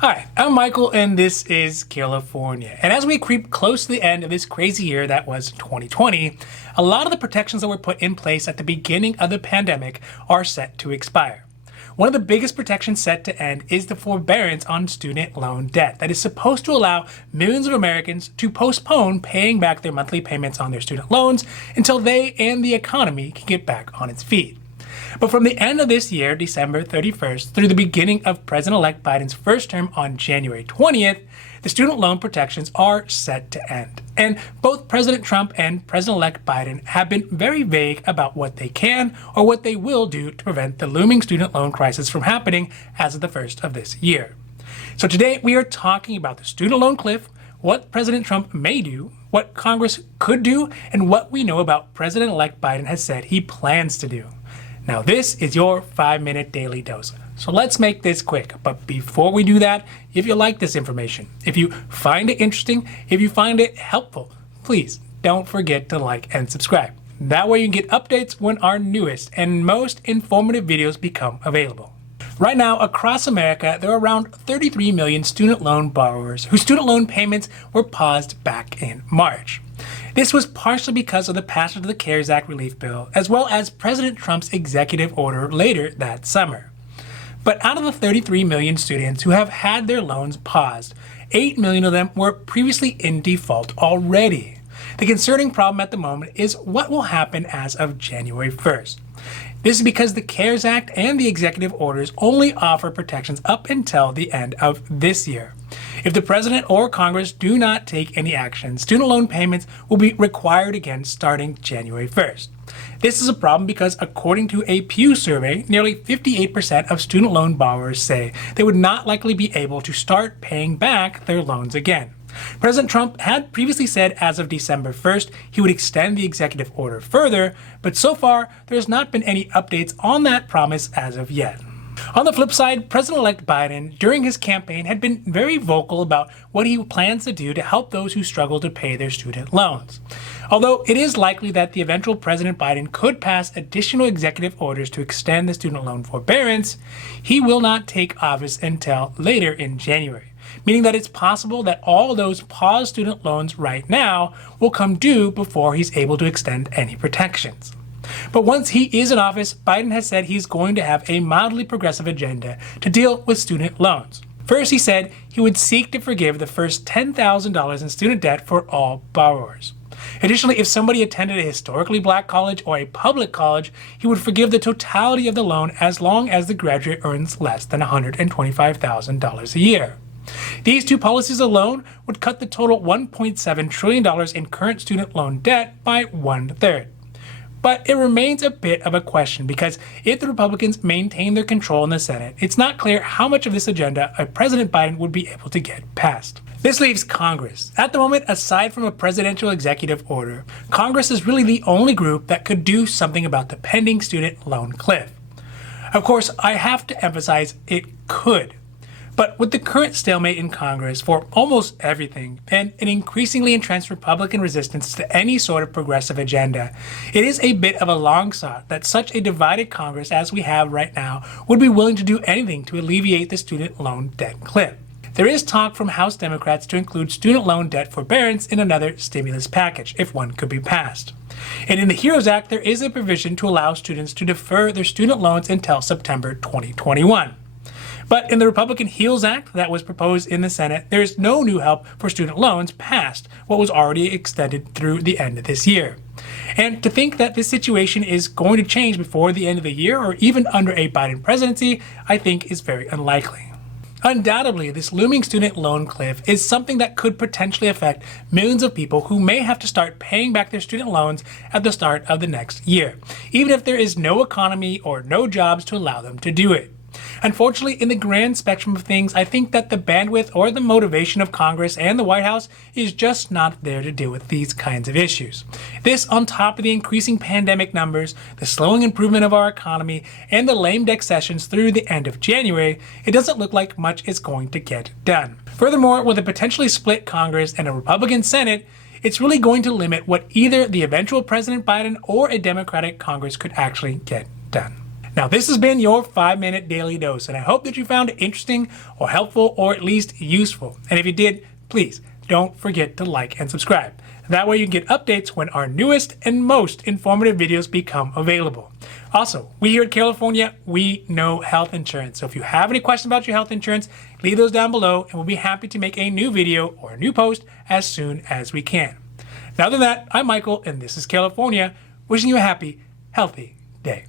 Hi, I'm Michael and this is California. And as we creep close to the end of this crazy year that was 2020, a lot of the protections that were put in place at the beginning of the pandemic are set to expire. One of the biggest protections set to end is the forbearance on student loan debt that is supposed to allow millions of Americans to postpone paying back their monthly payments on their student loans until they and the economy can get back on its feet. But from the end of this year, December 31st, through the beginning of President-elect Biden's first term on January 20th, the student loan protections are set to end. And both President Trump and President-elect Biden have been very vague about what they can or what they will do to prevent the looming student loan crisis from happening as of the first of this year. So today we are talking about the student loan cliff, what President Trump may do, what Congress could do, and what we know about President-elect Biden has said he plans to do. Now this is your 5-minute daily dose. So let's make this quick. But before we do that, if you like this information, if you find it interesting, if you find it helpful, please don't forget to like and subscribe. That way you can get updates when our newest and most informative videos become available. Right now, across America, there are around 33 million student loan borrowers whose student loan payments were paused back in March. This was partially because of the passage of the CARES Act relief bill, as well as President Trump's executive order later that summer. But out of the 33 million students who have had their loans paused, 8 million of them were previously in default already. The concerning problem at the moment is what will happen as of January 1st. This is because the CARES Act and the executive orders only offer protections up until the end of this year. If the president or Congress do not take any action, student loan payments will be required again starting January 1st. This is a problem because according to a Pew survey, nearly 58% of student loan borrowers say they would not likely be able to start paying back their loans again. President Trump had previously said as of December 1st he would extend the executive order further, but so far there has not been any updates on that promise as of yet. On the flip side, President-elect Biden, during his campaign, had been very vocal about what he plans to do to help those who struggle to pay their student loans. Although it is likely that the eventual President Biden could pass additional executive orders to extend the student loan forbearance, he will not take office until later in January, meaning that it's possible that all those paused student loans right now will come due before he's able to extend any protections. But once he is in office, Biden has said he's going to have a mildly progressive agenda to deal with student loans. First, he said he would seek to forgive the first $10,000 in student debt for all borrowers. Additionally, if somebody attended a historically black college or a public college, he would forgive the totality of the loan as long as the graduate earns less than $125,000 a year. These two policies alone would cut the total $1.7 trillion in current student loan debt by 1/3. But it remains a bit of a question because if the Republicans maintain their control in the Senate, it's not clear how much of this agenda President Biden would be able to get passed. This leaves Congress. At the moment, aside from a presidential executive order, Congress is really the only group that could do something about the pending student loan cliff. Of course, I have to emphasize it could. But with the current stalemate in Congress for almost everything and an increasingly entrenched Republican resistance to any sort of progressive agenda, it is a bit of a long shot that such a divided Congress as we have right now would be willing to do anything to alleviate the student loan debt cliff. There is talk from House Democrats to include student loan debt forbearance in another stimulus package, if one could be passed. And in the HEROES Act, there is a provision to allow students to defer their student loans until September 2021. But in the Republican HEALS Act that was proposed in the Senate, there is no new help for student loans past what was already extended through the end of this year. And to think that this situation is going to change before the end of the year or even under a Biden presidency, I think is very unlikely. Undoubtedly, this looming student loan cliff is something that could potentially affect millions of people who may have to start paying back their student loans at the start of the next year, even if there is no economy or no jobs to allow them to do it. Unfortunately, in the grand spectrum of things, I think that the bandwidth or the motivation of Congress and the White House is just not there to deal with these kinds of issues. This on top of the increasing pandemic numbers, the slowing improvement of our economy, and the lame duck sessions through the end of January, it doesn't look like much is going to get done. Furthermore, with a potentially split Congress and a Republican Senate, it's really going to limit what either the eventual President Biden or a Democratic Congress could actually get done. Now, this has been your 5-minute daily dose, and I hope that you found it interesting or helpful or at least useful. And if you did, please don't forget to like and subscribe. That way you can get updates when our newest and most informative videos become available. Also, we here at California, we know health insurance. So if you have any questions about your health insurance, leave those down below and we'll be happy to make a new video or a new post as soon as we can. Now, other than that, I'm Michael and this is California, wishing you a happy, healthy day.